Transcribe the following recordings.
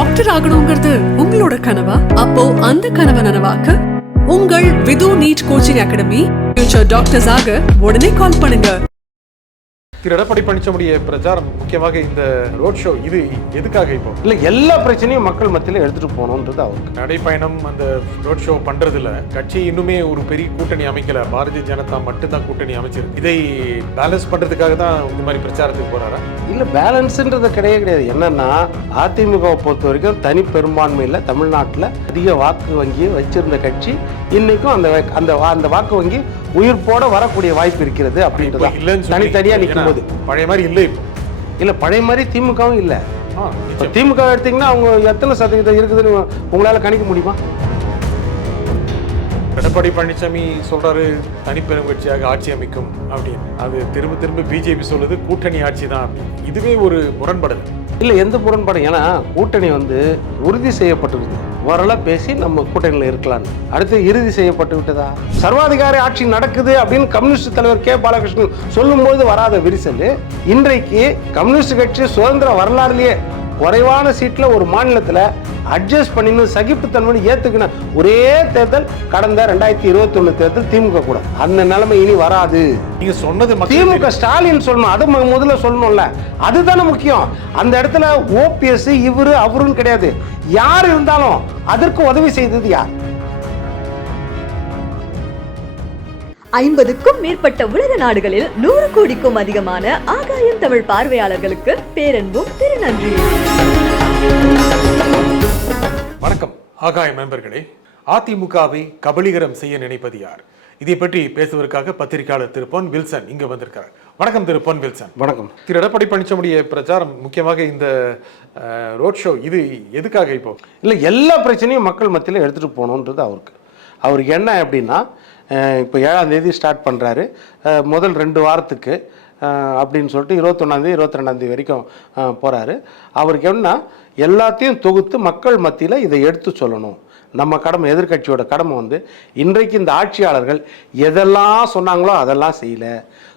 Doctor ஆகணுங்கிறது உங்களோட கனவா? அப்போ அந்த கனவை நனவாக்க உங்கள் Vidhu NEET coaching academy future doctors ஆக உடனே கால் பண்ணுங்க. திரு எடப்பாடி பழனிசாமியுடைய பிரச்சாரம் முக்கியமாக இந்த ரோட் ஷோ இது எதுக்காக இப்போ? இல்லை எல்லா பிரச்சனையும் மக்கள் மத்தியில் எடுத்துட்டு போகணுன்றது அவருக்கு. நடைப்பயணம் அந்த ரோட் ஷோ பண்றதுல கட்சி இன்னுமே ஒரு பெரிய கூட்டணி அமைக்கல. பாரதிய ஜனதா மட்டும்தான் கூட்டணி அமைச்சிருக்கு இதை பேலன்ஸ் பண்றதுக்காக தான் இந்த மாதிரி பிரச்சாரத்துக்கு போறாரா? இல்லை பேலன்ஸுன்றது கிடையவே கிடையாது. என்னன்னா அதிமுகவை பொறுத்த வரைக்கும் தனி பெரும்பான்மையில் தமிழ்நாட்டில் அதிக வாக்கு வங்கியை வச்சிருந்த கட்சி இன்னைக்கும் அந்த அந்த அந்த வாக்கு வங்கி உயிர்ப்போட வரக்கூடிய வாய்ப்பு இருக்கிறது அப்படின்றது இல்லைன்னு தனித்தனியாக நிற்கும் போது பழைய மாதிரி இல்லை இல்லை பழைய மாதிரி திமுகவும் இல்லை. இப்போ. திமுக எடுத்தீங்கன்னா அவங்க எத்தனை சதவீதம் இருக்குதுன்னு உங்களால் கணிக்க முடியுமா? எடப்பாடி பழனிசாமி சொல்றாரு தனிப்பெரும் கட்சியாக ஆட்சி அமைக்கும் அப்படின்னு. அது திரும்ப திரும்ப பிஜேபி சொல்லுது கூட்டணி ஆட்சி தான். இதுவே ஒரு முரண்படல் இல்லை எந்த முரண்பாடும் ஏன்னா கூட்டணி வந்து உறுதி செய்யப்பட்டிருக்குது. ஓரளவு பேசி நம்ம கூட்டணியில் இருக்கலாம் அடுத்து இறுதி செய்யப்பட்டு விட்டதா? சர்வாதிகாரி ஆட்சி நடக்குது அப்படின்னு கம்யூனிஸ்ட் தலைவர் கே பாலகிருஷ்ணன் சொல்லும்போது வராத விரிசல் இன்றைக்கு கம்யூனிஸ்ட் கட்சி சுதந்திர வரலாறுலயே குறைவான சீட்ல ஒரு மாநிலத்தில் அட்ஜஸ்ட் பண்ணின்னு சகிப்புத்தன்மை ஏத்துக்கின ஒரே தேர்தல் கடந்த ரெண்டாயிரத்தி இருபத்தி ஒண்ணு தேர்தல் திமுக கூட. அந்த நிலைமை இனி வராது. நீங்க சொன்னது திமுக ஸ்டாலின் சொல்லணும். அது முதல்ல சொல்லணும்ல. அதுதானே முக்கியம். அந்த இடத்துல ஓபிஎஸ் இவரு அவருன்னு கிடையாது. யார் இருந்தாலும் அதற்கு உதவி செய்தது யார்? ஐம்பதுக்கும் மேற்பட்ட உலக நாடுகளில் நூறு கோடிக்கும் அதிகமான ஆகாயம் தமிழ் பார்வையாளர்களுக்கு பேரன்பும் திருநன்றியும் வணக்கம் ஆகாய மெம்பர்களே அதிமுகவை கபலீகரம் செய்ய நினைப்பது யார்? இதை பற்றி பேசுவதற்காக பத்திரிகையாளர் திரு பொன் வில்சன் இங்க வந்திருக்கார் வணக்கம் திரு பொன் வில்சன். வணக்கம். திரு எடப்பாடி பழனிசாமியுடைய பிரச்சாரம் முக்கியமாக இந்த ரோட் ஷோ இது எதுக்காக இப்போ? இல்லை எல்லா பிரச்சனையும் மக்கள் மத்தியில் எடுத்துகிட்டு போகணுன்றது அவருக்கு. அவருக்கு என்ன அப்படின்னா இப்போ ஏழாம் தேதி ஸ்டார்ட் பண்ணுறாரு முதல் ரெண்டு வாரத்துக்கு அப்படின்னு சொல்லிட்டு இருபத்தொன்னாந்தேதி இருபத்தி ரெண்டாந்தேதி வரைக்கும் போகிறாரு அவருக்கு என்ன எல்லாத்தையும் தொகுத்து மக்கள் மத்தியில் இதை எடுத்து சொல்லணும். நம்ம கடமை எதிர்க்கட்சியோட கடமை வந்து இன்றைக்கு இந்த ஆட்சியாளர்கள் எதெல்லாம் சொன்னாங்களோ அதெல்லாம் செய்யலை.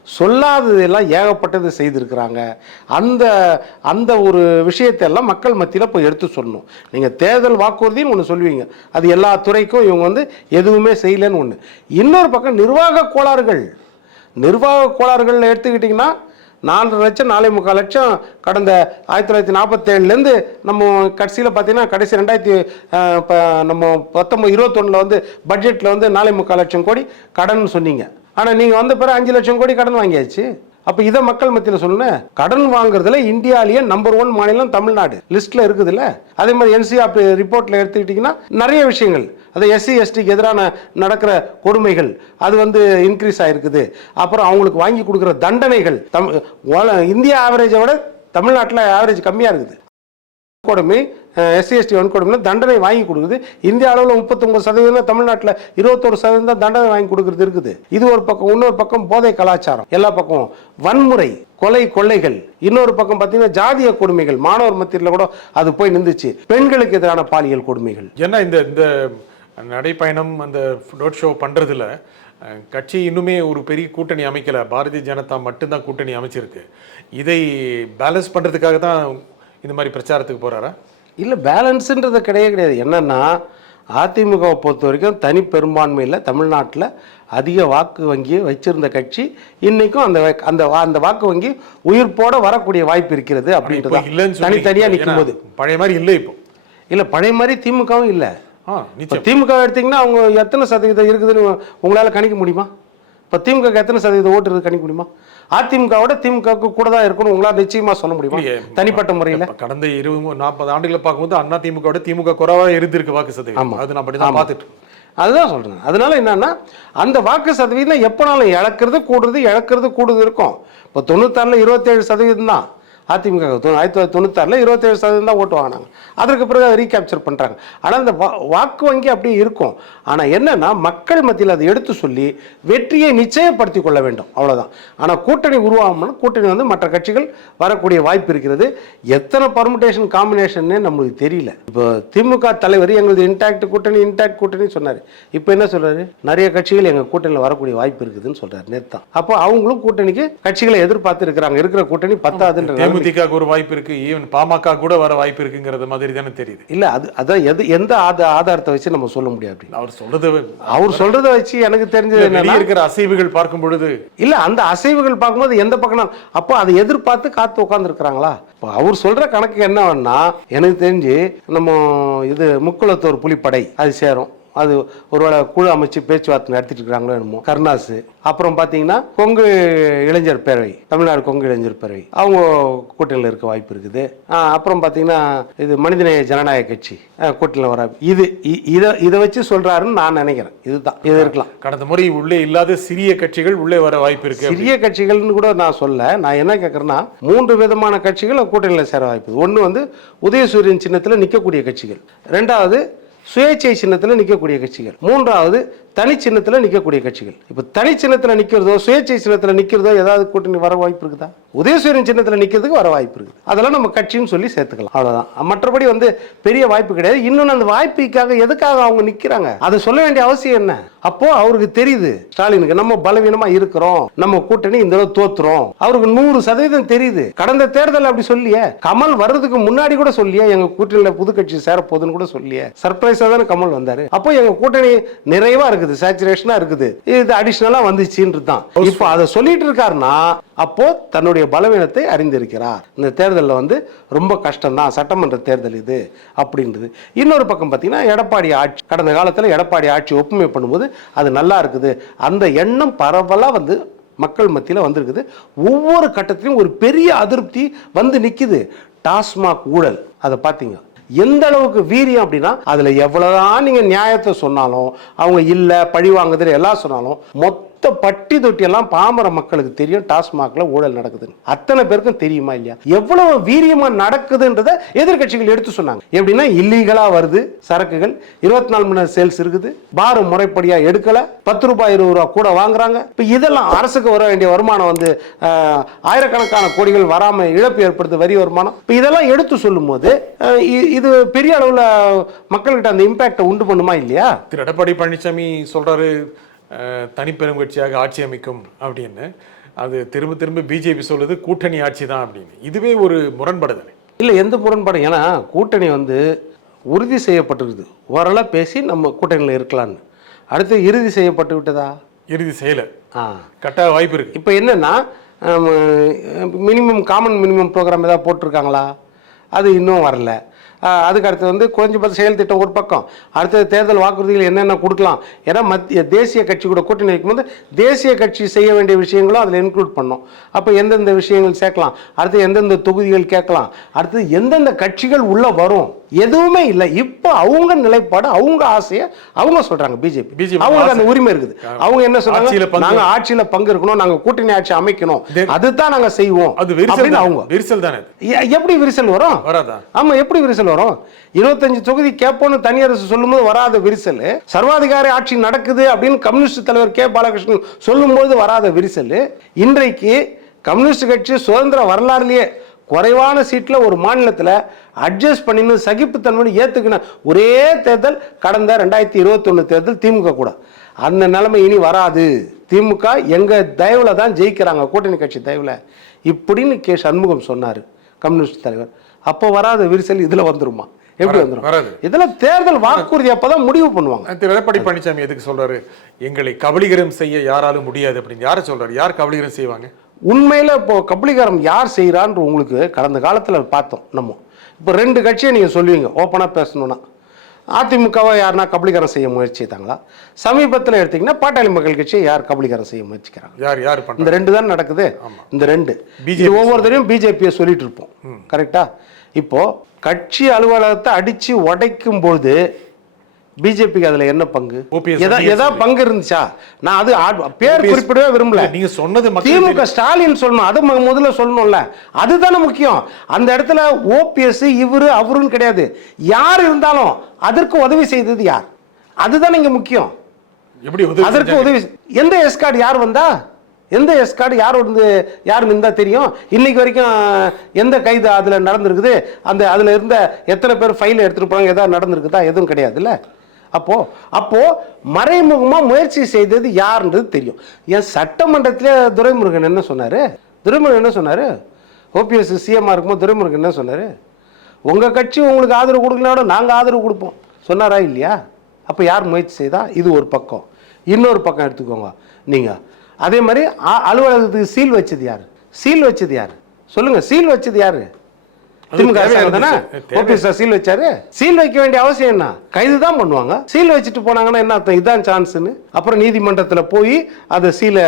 சொல்லாததெல்லாம் ஏகப்பட்டது செய்திருக்கிறாங்க. அந்த அந்த ஒரு விஷயத்தை எல்லாம் மக்கள் மத்தியில் போய் எடுத்து சொல்லணும். நீங்கள் தேர்தல் வாக்குறுதின்னு ஒன்று சொல்லுவீங்க. அது எல்லா துறைக்கும் இவங்க வந்து எதுவுமே செய்யலைன்னு ஒன்று இன்னொரு பக்கம் நிர்வாக கோளாறுகள். நிர்வாக கோளாறுகள் எடுத்துக்கிட்டிங்கன்னா நாலரை லட்சம் நாலே முக்கால் லட்சம் கடந்த ஆயிரத்தி தொள்ளாயிரத்தி நாற்பத்தேழுலேருந்து நம்ம கடைசியில் பார்த்தீங்கன்னா கடைசி ரெண்டாயிரத்தி இப்போ நம்ம பத்தொம்பது இருபத்தொன்னில் வந்து பட்ஜெட்டில் வந்து நாலே முக்கால் லட்சம் கோடி கடன் சொன்னீங்க. ஆனால் நீங்கள் வந்த பிறகு அஞ்சு லட்சம் கோடி கடன் வாங்கியாச்சு. அப்போ இதை மக்கள் மத்தியில் சொல்லணும் கடன் வாங்குறதுல இந்தியாவிலேயே நம்பர் ஒன் மாநிலம் தமிழ்நாடு. லிஸ்ட்டில் இருக்குதுல்ல? அதே மாதிரி என்சிஆர் ரிப்போர்ட்டில் எடுத்துக்கிட்டிங்கன்னா நிறைய விஷயங்கள். அது எஸ்சி எஸ்டிக்கு எதிரான நடக்கிற கொடுமைகள் அது வந்து இன்க்ரீஸ் ஆகிருக்குது அப்புறம் அவங்களுக்கு வாங்கி கொடுக்குற தண்டனைகள் தம் இந்திய ஆவரேஜை விட தமிழ்நாட்டில் ஆவரேஜ் கம்மியாக இருக்குது. கொடுமை எஸ்சிஎஸ்டி வன்கொடுமையில் தண்டனை வாங்கி கொடுக்குது. இந்திய அளவில் முப்பத்தொன்பது சதவீதம் தமிழ்நாட்டில் இருபத்தொரு சதவீதம் தான் தண்டனை வாங்கி கொடுக்கறது இருக்குது. இது ஒரு பக்கம் இன்னொரு பக்கம் போதை கலாச்சாரம். எல்லா பக்கமும் வன்முறை கொலை கொள்ளைகள். இன்னொரு பக்கம் பார்த்தீங்கன்னா ஜாதிய கொடுமைகள். மாணவர் மத்தியில் கூட அது போய் நின்றுச்சு. பெண்களுக்கு எதிரான பாலியல் கொடுமைகள். என்ன இந்த இந்த நடைப்பயணம் அந்த ரோட் ஷோ பண்ணுறதுல கட்சி இன்னுமே ஒரு பெரிய கூட்டணி அமைக்கலை. பாரதிய ஜனதா மட்டும்தான் கூட்டணி அமைச்சிருக்கு. இதை பேலன்ஸ் பண்ணுறதுக்காக தான் இந்த மாதிரி பிரச்சாரத்துக்கு போறாரா? இல்லை பேலன்ஸுன்றது கிடையவே கிடையாது. என்னன்னா அதிமுகவை பொறுத்த வரைக்கும் தனி பெரும்பான்மையில் தமிழ்நாட்டில் அதிக வாக்கு வங்கியை வச்சிருந்த கட்சி இன்னைக்கும் அந்த அந்த அந்த வாக்கு வங்கி உயிர்ப்போட வரக்கூடிய வாய்ப்பு இருக்கிறது அப்படின்றது தனித்தனியாக நிற்கும் போது பழைய மாதிரி இல்லை இப்போ. இல்லை பழைய மாதிரி திமுகவும் இல்லை. திமுக எடுத்தீங்கன்னா அவங்க எத்தனை சதவீதம் இருக்குதுன்னு உங்களால் கணிக்க முடியுமா? இப்போ திமுக எத்தனை சதவீதம் ஓட்டு இருக்குது கணிக்க முடியுமா? அதிமுகவோட திமுகவுக்கு கூட தான் இருக்கணும் உங்களால் நிச்சயமாக சொல்ல முடியுமா. தனிப்பட்ட முறையில். கடந்த இருபது நாற்பது ஆண்டுகளை பார்க்கும்போது அண்ணா திமுக விட திமுக குறைவா இருந்திருக்கு வாக்கு சதவீதம். அது நான் அப்படிதான் ஆமா. பார்த்துட்டு. அதுதான் சொல்றேன். அதனால என்னன்னா அந்த வாக்கு சதவீதம் எப்போனாலும் இழக்கிறது கூடுறது இழக்கிறது கூடுது இருக்கும். இப்போ தொண்ணூத்தாறில் இருபத்தேழு சதவீதம் தான் அதிமுக ஆயிரத்தி தொள்ளாயிரத்தி தொண்ணூத்தாறில் இருபத்தேழு சதவீதம் தான் ஓட்டு வாங்கினாங்க. அதற்கு பிறகு அதை ரீகேப்சர் பண்ணுறாங்க ஆனால் அந்த வா- வாக்கு வங்கி அப்படியே இருக்கும். ஆனால் என்னன்னா மக்கள் மத்தியில் அதை எடுத்து சொல்லி வெற்றியை நிச்சயப்படுத்தி கொள்ள வேண்டும். அவ்வளவுதான். ஆனால் கூட்டணி உருவாகணும்னா கூட்டணி வந்து மற்ற கட்சிகள் வரக்கூடிய வாய்ப்பு இருக்கிறது. எத்தனை பர்முடேஷன் காம்பினேஷன்னு நம்மளுக்கு தெரியல. இப்போ திமுக தலைவர் எங்களது இன்டாக்ட் கூட்டணி இன்டாக்ட் கூட்டணி சொன்னார். இப்போ என்ன சொல்றாரு? நிறைய கட்சிகள் எங்கள் கூட்டணியில் வரக்கூடிய வாய்ப்பு இருக்குதுன்னு சொல்றாரு நேத்து. தான் அப்போ அவங்களும் கூட்டணிக்கு கட்சிகளை எதிர்பார்த்து இருக்கிறாங்க. இருக்கிற கூட்டணி பத்தாதுன்ற நிலைமை தேமுதிக ஒரு வாய்ப்பு இருக்கு ஈவன் பாமக கூட வர வாய்ப்பு இருக்குங்கிறது மாதிரி தானே தெரியுது. இல்ல அது அதான் எது எந்த ஆத ஆதாரத்தை வச்சு நம்ம சொல்ல முடியாது அப்படி. அவர் சொல்றது அவர் சொல்றத வச்சு எனக்கு தெரிஞ்சது வெளியே இருக்கிற அசைவுகள் பார்க்கும் பொழுது. இல்ல அந்த அசைவுகள் பார்க்கும்போது எந்த பக்கம் அப்போ அதை எதிர்பார்த்து காத்து உட்காந்துருக்கிறாங்களா இப்போ அவர் சொல்ற கணக்கு என்னன்னா எனக்கு தெரிஞ்சு நம்ம இது முக்குளத்தோர் புலிப்படை அது சேரும். அது ஒருவேளை குழு அமைச்சு பேச்சுவார்த்தை நடத்திட்டு இருக்கிறாங்களோ என்னமோ. கருணாசு. அப்புறம் பார்த்தீங்கன்னா கொங்கு இளைஞர் பேரவை தமிழ்நாடு கொங்கு இளைஞர் பேரவை. அவங்க கூட்டணியில் இருக்க வாய்ப்பு இருக்குது. அப்புறம் பார்த்தீங்கன்னா இது மனிதநேய ஜனநாயக கட்சி கூட்டணியில் வர இது இதை இதை வச்சு சொல்றாருன்னு நான் நினைக்கிறேன். இதுதான். இது இருக்கலாம். கடந்த முறை உள்ளே இல்லாத சிறிய கட்சிகள் உள்ளே வர வாய்ப்பு இருக்கு சிறிய கட்சிகள்னு கூட நான் சொல்ல நான் என்ன கேட்குறேன்னா மூன்று விதமான கட்சிகள் கூட்டணியில் சேர வாய்ப்பு ஒன்று வந்து உதயசூரியன் சின்னத்தில் நிற்கக்கூடிய கட்சிகள். ரெண்டாவது சுயேட்சை சின்னத்தில் நிற்கக்கூடிய கட்சிகள். மூன்றாவது தனி சின்னத்தில் நிற்கக்கூடிய கட்சிகள். இப்போ தனி சின்னத்தில் நிற்கிறதோ சுயேட்சை சின்னத்தில் நிற்கிறதோ ஏதாவது கூட்டணி வர வாய்ப்பு இருக்குதா? உதயசூரியன் சின்னத்தில் நிற்கிறதுக்கு வர வாய்ப்பு இருக்குது. அதெல்லாம் நம்ம கட்சின்னு சொல்லி சேர்த்துக்கலாம். அவ்வளோதான் மற்றபடி வந்து பெரிய வாய்ப்பு கிடையாது. இன்னொன்று அந்த வாய்ப்புக்காக எதுக்காக அவங்க நிற்கிறாங்க அதை சொல்ல வேண்டிய அவசியம் என்ன? அப்போ அவருக்கு தெரியுது ஸ்டாலினுக்கு நம்ம பலவீனமா இருக்கிறோம் நம்ம கூட்டணி இந்த தடவை தோத்துறோம் அவருக்கு நூறு சதவீதம் தெரியுது. கடந்த தேர்தல் அப்படி சொல்லியே. கமல் வர்றதுக்கு முன்னாடி கூட சொல்லியே. எங்க கூட்டணியில புது கட்சி சேர கூட சொல்லியே. சர்ப்ரைஸா தானே கமல் வந்தாரு. அப்போ எங்க கூட்டணி நிறைவா இருக்குது சேச்சுரேஷனா இருக்குது. இது அடிஷனலா வந்துச்சுன்றது தான் இப்போ அதை சொல்லிட்டு இருக்காருன்னா அப்போ தன்னுடைய பலவீனத்தை அறிந்திருக்கிறார். இந்த தேர்தலில் வந்து ரொம்ப கஷ்டம்தான். சட்டமன்ற தேர்தல் இது அப்படின்றது. இன்னொரு பக்கம் பார்த்தீங்கன்னா எடப்பாடி ஆட்சி கடந்த காலத்தில் எடப்பாடி ஆட்சி ஒப்புமை பண்ணும்போது அது நல்லா இருக்குது. அந்த எண்ணம் பரவலாக வந்து மக்கள் மத்தியில் வந்திருக்குது. ஒவ்வொரு கட்டத்திலையும் ஒரு பெரிய அதிருப்தி வந்து நிற்குது டாஸ்மாக் ஊழல் அதை பார்த்தீங்க எந்த அளவுக்கு வீரியம் அப்படின்னா அதுல எவ்வளவுதான் நீங்க நியாயத்தை சொன்னாலும் அவங்க இல்ல பழி வாங்குதுன்னு எல்லாம் சொன்னாலும் மொத்த பட்டி தொட்டி எல்லாம் பாமர மக்களுக்கு தெரியும் டாஸ்மாக்ல ஊழல் நடக்குதுன்னு. அத்தனை பேருக்கும் தெரியுமா இல்லையா? எவ்வளவு வீரியமா நடக்குதுன்றத எதிர்க்கட்சிகள் எடுத்து சொன்னாங்க. எப்படின்னா இல்லீகலா வருது சரக்குகள். இருபத்தி நாலு மணி நேரம் சேல்ஸ் இருக்குது. பார் முறைப்படியா எடுக்கல. பத்து ரூபாய் இருபது ரூபா கூட வாங்குறாங்க. இப்போ இதெல்லாம் அரசுக்கு வர வேண்டிய வருமானம் வந்து ஆயிரக்கணக்கான கோடிகள் வராம இழப்பு ஏற்படுத்த வரி வருமானம். இப்போ இதெல்லாம் எடுத்து சொல்லும்போது போது இ- இது பெரிய அளவுல மக்கள்கிட்ட அந்த இம்பாக்டை உண்டு பண்ணுமா இல்லையா? திரு எடப்பாடி பழனிசாமி சொல்றாரு தனிப்பெரும் கட்சியாக ஆட்சி அமைக்கும் அப்படின்னு. அது திரும்ப திரும்ப பிஜேபி சொல்லுது கூட்டணி ஆட்சி தான் அப்படின்னு. இதுவே ஒரு முரண்படுதல். இல்லை எந்த முரண்பாடும் ஏன்னா கூட்டணி வந்து உறுதி செய்யப்பட்டிருக்குது. ஓரளவு பேசி நம்ம கூட்டணியில் இருக்கலான்னு அடுத்து இறுதி செய்யப்பட்டு விட்டதா? இறுதி செய்யல. ஆ. கட்டாய வாய்ப்பு இருக்கு. இப்போ என்னன்னா மினிமம் காமன் மினிமம் ப்ரோக்ராம் ஏதாவது போட்டிருக்காங்களா? அது இன்னும் வரல. அதுக்கு அடுத்து வந்து குறைஞ்சபட்ச செயல் திட்டம் ஒரு பக்கம். அடுத்தது தேர்தல் வாக்குறுதிகள் என்னென்ன கொடுக்கலாம் ஏன்னா மத்திய தேசிய கட்சி கூட கூட்டணி வைக்கும்போது தேசிய கட்சி செய்ய வேண்டிய விஷயங்களும் அதில் இன்க்ளூட் பண்ணோம். அப்போ எந்தெந்த விஷயங்கள் சேர்க்கலாம்? அடுத்து எந்தெந்த தொகுதிகள் கேட்கலாம்? அடுத்து எந்தெந்த கட்சிகள் உள்ளே வரும்? எதுவுமே இல்லை. இப்போ அவங்க நிலைப்பாடு அவங்க ஆசையை அவங்க சொல்றாங்க பிஜேபி BJP அவங்களுக்கு அந்த. உரிமை இருக்குது. அவங்க என்ன சொல்றாங்க? நாங்க ஆட்சியில பங்கு இருக்கணும் நாங்க கூட்டணி ஆட்சி அமைக்கணும். அதுதான் நாங்க செய்வோம் அது விரிசல். அவங்க. விரிசல் தானே எப்படி விரிசல் வரும்? வராதா? ஆமா எப்படி விரிசல் வரும்? இருபத்தஞ்சு தொகுதி கேட்போம்னு தனியரசு சொல்லும்போது வராத விரிசல். சர்வாதிகார ஆட்சி நடக்குது அப்படின்னு கம்யூனிஸ்ட் தலைவர் கே. பாலகிருஷ்ணன் சொல்லும்போது வராத விரிசல். இன்றைக்கு கம்யூனிஸ்ட் கட்சி சுதந்திர வரலாறுலயே குறைவான சீட்ல ஒரு மாநிலத்துல அட்ஜஸ்ட் பண்ணின்னு சகிப்புத்தன்மை ஏத்துக்கின ஒரே தேர்தல் கடந்த ரெண்டாயிரத்தி இருபத்தொன்னு தேர்தல் திமுக கூட. அந்த நிலைமை இனி வராது. திமுக எங்க தயவுல தான் ஜெயிக்கிறாங்க. கூட்டணி கட்சி தயவுல. இப்படின்னு கே. சண்முகம் சொன்னாரு. கம்யூனிஸ்ட் தலைவர். அப்போ வராத விரிசல் இதுல வந்துருமா? எப்படி வராது, வந்துரும்? வராது. இதுல தேர்தல் வாக்குறுதி அப்பதான் முடிவு பண்ணுவாங்க. திரு. எடப்பாடி பழனிசாமி எதுக்கு சொல்றாரு? எங்களை கபலீகரம் செய்ய யாராலும் முடியாது அப்படின்னு. யாரை சொல்றாரு? யார் கபலீகரம் செய்வாங்க? உண்மையில இப்போ கபலீகரம் யார் செய்யறான்னு உங்களுக்கு கடந்த காலத்துல பார்த்தோம் நம்ம. இப்போ ரெண்டு கட்சியை நீங்க சொல்லுவீங்க ஓப்பனா பேசணும்னா. அதிமுகவை யாருன்னா கபலீகரம் செய்ய முயற்சித்தாங்களா? சமீபத்தில் எடுத்தீங்கன்னா பாட்டாளி மக்கள் கட்சியை யார் கபலீகரம் செய்ய முயற்சிக்கிறாங்க? யார் யார் இந்த ரெண்டு தான் நடக்குது. இந்த ரெண்டு. இது ஒவ்வொருத்தரையும் பிஜேபியை சொல்லிட்டு இருப்போம். கரெக்டா இப்போ கட்சி அலுவலகத்தை அடிச்சு உடைக்கும் போது பிஜேபிக்கு அதுல என்ன பங்கு. எதா பங்கு இருந்துச்சா? நான் அது பேர் குறிப்பிடவே விரும்பல. நீங்க சொன்னது திமுக ஸ்டாலின் சொல்லணும் அது முதல்ல சொல்லணும்ல. அதுதானே முக்கியம். அந்த இடத்துல ஓபிஎஸ் இவரு அவருன்னு கிடையாது. யார் இருந்தாலும் அதற்கு உதவி செய்தது யார்? அதுதானே இங்க முக்கியம். அதற்கு? உதவி எந்த எஸ்கார்டு யார் வந்தா? எந்த எஸ்கார்டு யார் வந்து யார் இருந்தா தெரியும்? இன்னைக்கு வரைக்கும் எந்த கைது அதுல நடந்திருக்குது? அந்த அதுல இருந்த எத்தனை பேர் ஃபைல் எடுத்துட்டு போறாங்க ஏதாவது நடந்திருக்குதா? எதுவும் கிடையாதுல்ல. அப்போ அப்போ மறைமுகமாக முயற்சி செய்தது யாருன்றது தெரியும். என் சட்டமன்றத்திலே துரைமுருகன் என்ன சொன்னார்? துரைமுருகன் என்ன சொன்னார்? ஓபிஎஸ் சிஎம்மாக இருக்கும்போது துரைமுருகன் என்ன சொன்னார்? உங்கள் கட்சி உங்களுக்கு ஆதரவு கொடுக்கலனாலும் நாங்கள் ஆதரவு கொடுப்போம். சொன்னாரா இல்லையா? அப்போ யார் முயற்சி செய்தா? இது ஒரு பக்கம். இன்னொரு பக்கம் எடுத்துக்கோங்க. நீங்கள் அதே மாதிரி அ- அலுவலகத்துக்கு சீல் வச்சது யார்? சீல் வச்சது யார்? சொல்லுங்கள் சீல் வச்சது யார்? திமுக அரசாங்கம் தானே? ஓபிஎஸ் சீல் வச்சாரு? சீல் வைக்க வேண்டிய அவசியம் என்ன? கைது தான் பண்ணுவாங்க. சீல் வச்சுட்டு போனாங்கன்னா என்ன அர்த்தம்? இதான் சான்ஸ்னு அப்புறம் நீதிமன்றத்தில் போய் அதை சீலை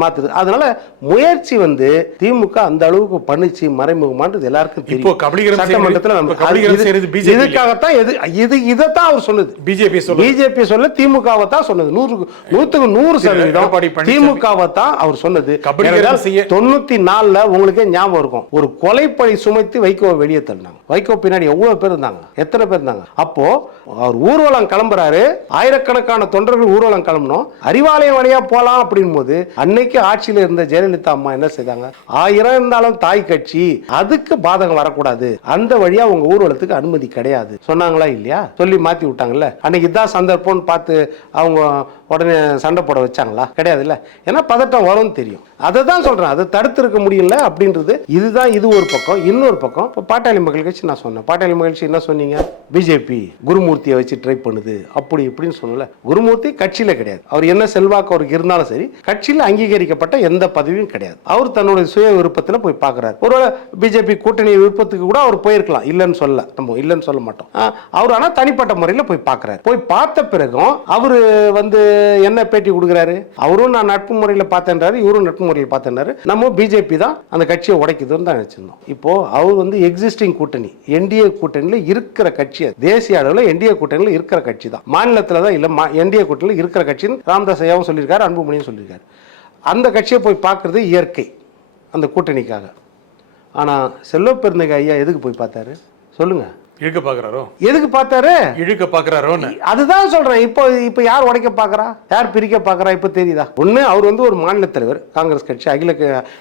மாத்துது. அதனால முயற்சி வந்து திமுக அந்த அளவுக்கு பண்ணுச்சு மறைமுகமான்றது எல்லாருக்கும் தெரியும். சட்டமன்றத்தில்? இதுக்காகத்தான் எது இது இதைத்தான் அவர் சொன்னது. பிஜேபி பிஜேபி சொல்ல திமுகவை தான் சொன்னது. நூறுக்கு நூத்துக்கு நூறு சதவீதம் திமுகவை தான் அவர் சொன்னது. தொண்ணூத்தி நாலுல உங்களுக்கே ஞாபகம் இருக்கும். ஒரு கொலைப்பழி சுமைத்து வைகோ வெளியே தள்ளினாங்க. வைகோ பின்னாடி எவ்வளோ பேர் இருந்தாங்க? எத்தனை பேர் இருந்தாங்க? அப்போ அவர் ஊர்வலம் கிளம்புறாரு. ஆயிரக்கணக்கான தொண்டர்கள் ஊர்வலம் கிளம்பணும். அறிவாலயம் வழியா போகலாம் அப்படின் போது அன்னைக்கு ஆட்சியில் இருந்த ஜெயலலிதா அம்மா என்ன செய்தாங்க? ஆயிரம் இருந்தாலும் தாய் கட்சி அதுக்கு பாதகம் வரக்கூடாது. அந்த வழியா உங்க ஊர்வலத்துக்கு அனுமதி கிடையாது. சொன்னாங்களா இல்லையா? சொல்லி மாத்தி விட்டாங்கல்ல. அன்னைக்கு இதான் சந்தர்ப்பம்னு பார்த்து அவங்க உடனே சண்டை போட வச்சாங்களா? கிடையாதுல்ல. ஏன்னா பதட்டம் வரும்னு தெரியும். அதை தான் சொல்றேன். அதை தடுத்திருக்க முடியல அப்படின்றது. இதுதான் இது ஒரு பக்கம். இன்னொரு பக்கம். இப்போ பாட்டாளி மக்கள் கட்சி நான் சொன்னேன். பாட்டாளி மக்கள் கட்சி என்ன சொன்னீங்க? பிஜேபி குருமூர்த்தியை வச்சு ட்ரை பண்ணுது. அப்படி இப்படின்னு சொன்னல குருமூர்த்தி கட்சியில் கிடையாது. அவர் என்ன செல்வாக்கு அவருக்கு இருந்தாலும் சரி கட்சியில் அங்கீகரிக்கப்பட்ட எந்த பதவியும் கிடையாது. அவர் தன்னுடைய சுய விருப்பத்தில் போய் பார்க்குறாரு. ஒருவேளை பிஜேபி கூட்டணி விருப்பத்துக்கு கூட அவர் போயிருக்கலாம். இல்லைன்னு சொல்ல நம்ம இல்லைன்னு சொல்ல மாட்டோம். அவர் ஆனால் தனிப்பட்ட முறையில் போய் பார்க்குறாரு. போய் பார்த்த பிறகும் அவர் வந்து என்ன பேட்டி கொடுக்குறாரு? அவரும் நான் நட்பு முறையில் பார்த்தேன்றாரு இவரும் நட்பு முறையில் பார்த்தேன்றாரு. நம்ம பிஜேபி தான் அந்த கட்சியை உடைக்குதுன்னு தான் நினச்சிருந்தோம். இப்போ அவர் வந்து எக்ஸிஸ்டிங் கூட்டணி என்டிஏ கூட்டணியில் இருக்கிற கட்சி தேசிய அளவில் என்டிஏ கூட்டணியில் இருக்கிற கட்சி தான். மாநிலத்தில் தான் இல்லை என்டிஏ கூட்டணியில் இருக்கிற கட்சின்னு ராமதாஸ் ஐயாவும் சொல்லியிருக்காரு அன்புமணியும் சொல்லியிருக்காரு. அந்த கட்சியை போய் பார்க்குறது இயற்கை அந்த கூட்டணிக்காக. ஆனால் செல்வ ஐயா எதுக்கு போய் பார்த்தாரு? சொல்லுங்கள் இழுக்க பாக்குறாரோ? எதுக்கு பார்த்தாரு? இழுக்க பாக்குறாரோன்னு. அதுதான் சொல்றேன். இப்போ இப்போ யார் உடைக்க பார்க்கறா யார் பிரிக்க பார்க்கறா இப்போ தெரியுதா? ஒண்ணு அவர் வந்து ஒரு மாநில தலைவர் காங்கிரஸ் கட்சி அகில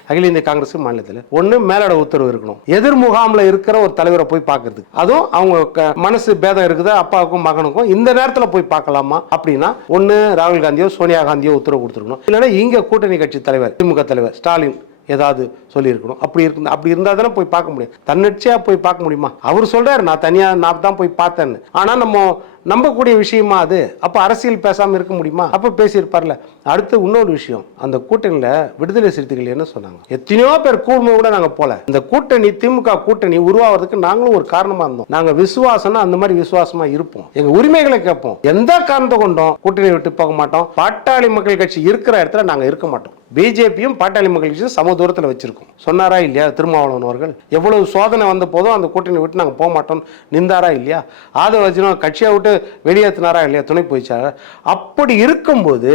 அகில இந்திய காங்கிரஸ் மாநில தலைவர். ஒண்ணு மேலோட உத்தரவு இருக்கணும். எதிர் முகாம்ல இருக்கிற ஒரு தலைவரை போய் பார்க்கறதுக்கு அதுவும் அவங்க க- மனசு பேதம் இருக்குது? அப்பாவுக்கும் மகனுக்கும் இந்த நேரத்துல போய் பார்க்கலாமா? அப்படின்னா ஒண்ணு ராகுல் காந்தியோ சோனியா காந்தியோ உத்தரவு கொடுத்துருக்கணும். இல்லைன்னா இங்க கூட்டணி கட்சி தலைவர் திமுக தலைவர் ஸ்டாலின் ஏதாவது சொல்லியிருக்கணும். அப்படி இருக்கணும் அப்படி இருந்தால் தானே போய் பார்க்க முடியும். தன்னிச்சையாக போய் பார்க்க முடியுமா? அவர் சொல்கிறார் நான் தனியாக நான் தான் போய் பார்த்தேன்னு. ஆனால் நம்ம நம்பக்கூடிய விஷயமா அது. அப்போ அரசியல் பேசாமல் இருக்க முடியுமா? அப்போ பேசியிருப்பார்ல. அடுத்து இன்னொரு விஷயம். அந்த கூட்டணியில் விடுதலை சிறுத்தைகள் என்ன சொன்னாங்க? எத்தனையோ பேர் கூடுமை கூட நாங்கள் போல. இந்த கூட்டணி திமுக கூட்டணி உருவாவதுக்கு நாங்களும் ஒரு காரணமாக இருந்தோம். நாங்கள் விசுவாசம்னா அந்த மாதிரி விசுவாசமாக இருப்போம். எங்கள் உரிமைகளை கேட்போம். எந்த காரணத்தை கொண்டோம் கூட்டணி விட்டு போக மாட்டோம்? பாட்டாளி மக்கள் கட்சி இருக்கிற இடத்துல நாங்கள் இருக்க மாட்டோம். பிஜேபியும் பாட்டாளி மக்கள் கட்சியும் சம தூரத்தில் வச்சிருக்கோம். சொன்னாரா இல்லையா திருமாவளவன் அவர்கள்? எவ்வளவு சோதனை வந்த போதும் அந்த கூட்டணி விட்டு நாங்கள் போக மாட்டோம் நின்றாரா இல்லையா? ஆதரவு அர்ஜுனா கட்சியை விட்டு வெளியேற்றினாரா இல்லையா? துணை போயிச்சாரா? அப்படி இருக்கும்போது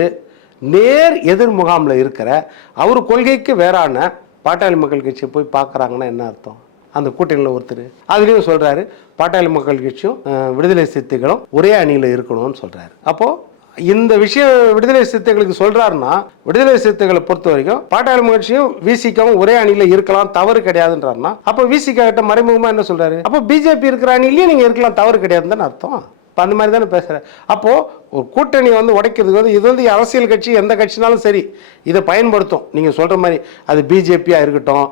நேர் எதிர் முகாமில் இருக்கிற அவர் கொள்கைக்கு வேறான பாட்டாளி மக்கள் கட்சியை போய் பார்க்குறாங்கன்னா என்ன அர்த்தம்? அந்த கூட்டணியில் ஒருத்தர். அதுலேயும் சொல்கிறாரு பாட்டாளி மக்கள் கட்சியும் விடுதலை சிறுத்தைகளும் ஒரே அணியில் இருக்கணும்னு சொல்கிறாரு அப்போது இந்த விஷயம் விடுதலை சிறுத்தைகளுக்கு சொல்றாருன்னா விடுதலை சிறுத்தைகளை பொறுத்த வரைக்கும் பாட்டாளி முயற்சியும் விசிகாவும் ஒரே அணியில இருக்கலாம் தவறு கிடையாதுன்றாருன்னா அப்போ விசிகா கிட்ட மறைமுகமா என்ன சொல்றாரு? அப்போ பிஜேபி இருக்கிற அணியிலேயே நீங்க இருக்கலாம் தவறு கிடையாதுன்னு தானே அர்த்தம். இப்போ அந்த மாதிரி தானே பேசுகிறேன் அப்போது ஒரு கூட்டணி வந்து உடைக்கிறதுக்கு வந்து இது வந்து அரசியல் கட்சி எந்த கட்சினாலும் சரி இதை பயன்படுத்தும். நீங்கள் சொல்கிற மாதிரி அது பிஜேபியாக இருக்கட்டும்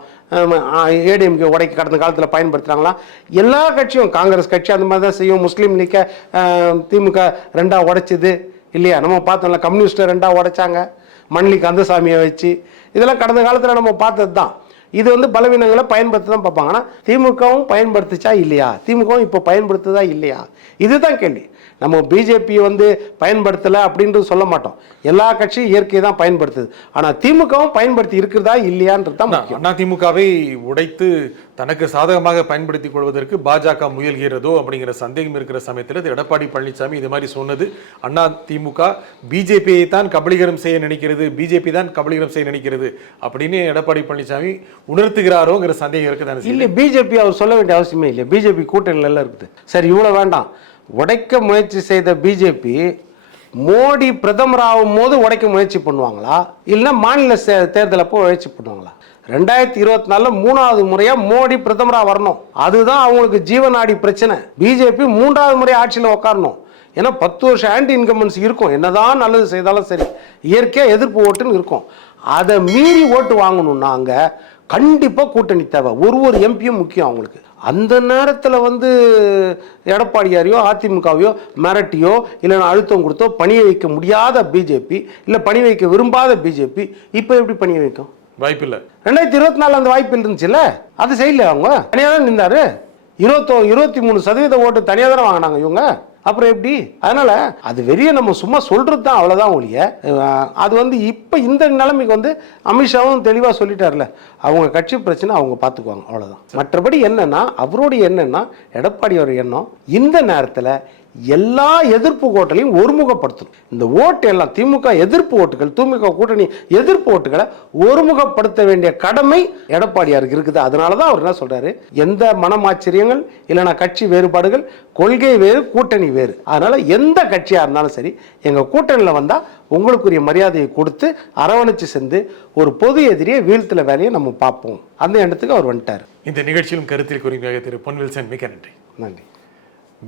ஏடிஎம்கே உடைக்க கடந்த காலத்தில் பயன்படுத்துகிறாங்களா எல்லா கட்சியும் காங்கிரஸ் கட்சி அந்த மாதிரி தான் செய்யும். முஸ்லீம் லீக்கை திமுக ரெண்டாக உடைச்சது. இல்லையா? நம்ம பார்த்தோம்ல கம்யூனிஸ்ட்டை ரெண்டாக உடைச்சாங்க. மண்லி கந்தசாமியை வச்சு. இதெல்லாம் கடந்த காலத்தில் நம்ம பார்த்தது தான் இது வந்து பலவீனங்களை பயன்படுத்தி தான் பார்ப்பாங்க. ஆனால் திமுகவும் பயன்படுத்துச்சா இல்லையா? திமுகவும் இப்போ பயன்படுத்துதா இல்லையா? இதுதான் கேள்வி. நம்ம பிஜேபி வந்து பயன்படுத்தலை அப்படின்றது சொல்ல மாட்டோம். எல்லா கட்சியும் இயற்கையை தான் பயன்படுத்துது. ஆனால் திமுகவும் பயன்படுத்தி இருக்கிறதா இல்லையான்றது தான் அண்ணா திமுகவை உடைத்து தனக்கு சாதகமாக பயன்படுத்திக் கொள்வதற்கு பாஜக முயல்கிறதோ அப்படிங்கிற சந்தேகம் இருக்கிற சமயத்தில் எடப்பாடி பழனிசாமி இது மாதிரி சொன்னது. அண்ணா திமுக பிஜேபியை தான் கபலீகரம் செய்ய நினைக்கிறது பிஜேபி தான் கபலீகரம் செய்ய நினைக்கிறது அப்படின்னு எடப்பாடி பழனிசாமி உணர்த்துகிறாரோங்கிற சந்தேகம் இருக்கு தானே இல்லை பிஜேபி அவர் சொல்ல வேண்டிய அவசியமே இல்லை. பிஜேபி கூட்டணியில எல்லாம் இருக்குது. சரி இவ்வளோ வேண்டாம். உடைக்க முயற்சி செய்த பிஜேபி மோடி பிரதமர் ஆகும் போது உடைக்க முயற்சி பண்ணுவாங்களா? இல்லை மாநில தேர்தல் அப்போ முயற்சி பண்ணுவாங்களா? ரெண்டாயிரத்தி இருபத்தி நாலுல மூணாவது முறையா மோடி பிரதமரா வரணும். அதுதான் அவங்களுக்கு ஜீவநாடி பிரச்சனை. பிஜேபி மூன்றாவது முறை ஆட்சியில் உட்காரணும் ஏன்னா பத்து வருஷம் ஆன்டி இன்கம்பன்ஸ் இருக்கும். என்னதான் நல்லது செய்தாலும் சரி இயற்கையாக எதிர்ப்பு ஓட்டுன்னு இருக்கும். அதை மீறி ஓட்டு வாங்கணும்னா அங்கே கண்டிப்பாக கூட்டணி தேவை. ஒரு ஒரு எம்பியும் முக்கியம் அவங்களுக்கு. அந்த நேரத்தில் வந்து எடப்பாடியாரையோ அதிமுகவையோ மிரட்டியோ இல்லைன்னா அழுத்தம் கொடுத்தோ பணிய வைக்க முடியாத பிஜேபி இல்லை பணி வைக்க விரும்பாத பிஜேபி இப்போ எப்படி பணிய வைக்கும்? வாய்ப்பில்லை ரெண்டாயிரத்தி இருபத்தி நாலு அந்த வாய்ப்பு இருந்துச்சுல்ல? அது செய்யல அவங்க? தனியாக தான் நின்றாரு இருபத்தோ இருபத்தி மூணு சதவீத ஓட்டு தனியாக தானே வாங்கினாங்க இவங்க? அப்புறம் எப்படி? அதனால அது வெளியே நம்ம சும்மா சொல்றது தான் அவ்வளோதான் ஒழிய அது வந்து இப்போ இந்த நிலைமைக்கு வந்து அமித்ஷாவும் தெளிவாக சொல்லிட்டார்ல அவங்க கட்சி பிரச்சனை அவங்க பார்த்துக்குவாங்க அவ்வளோதான் மற்றபடி என்னன்னா அவருடைய என்னன்னா எடப்பாடியோட எண்ணம் இந்த நேரத்தில் எல்லா எதிர்ப்பு ஓட்டுகளையும் ஒருமுகப்படுத்தணும். இந்த ஓட்டு எல்லாம் திமுக எதிர்ப்பு ஓட்டுகள் திமுக கூட்டணி எதிர்ப்பு ஓட்டுகளை ஒருமுகப்படுத்த வேண்டிய கடமை எடப்பாடியாருக்கு இருக்குது. அதனால தான் அவர் என்ன சொல்றாரு? எந்த மனமாச்சரியங்கள் இல்லைன்னா கட்சி வேறுபாடுகள் கொள்கை வேறு கூட்டணி வேறு. அதனால எந்த கட்சியா இருந்தாலும் சரி எங்க கூட்டணியில் வந்தா உங்களுக்குரிய மரியாதையை கொடுத்து அரவணைச்சு சென்று ஒரு பொது எதிரியை வீழ்த்துல வேலையை நம்ம பார்ப்போம். அந்த எண்ணத்துக்கு அவர் வந்துட்டார். இந்த நிகழ்ச்சியிலும் கருத்தில் குறிப்பாக திரு பொன்வில்சன் மிக்க நன்றி. நன்றி.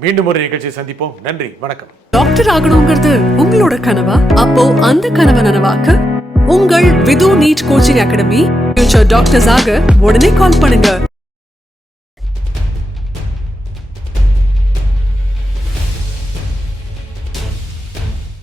மீண்டும் ஒரு நிகழ்ச்சியை சந்திப்போம். நன்றி வணக்கம். டாக்டர் ஆகணுங்கிறது உங்களோட கனவா? அப்போ அந்த கனவை நனவாக்க உங்கள் Vidhu NEET coaching academy future doctors ஆக உடனே கால் பண்ணுங்க.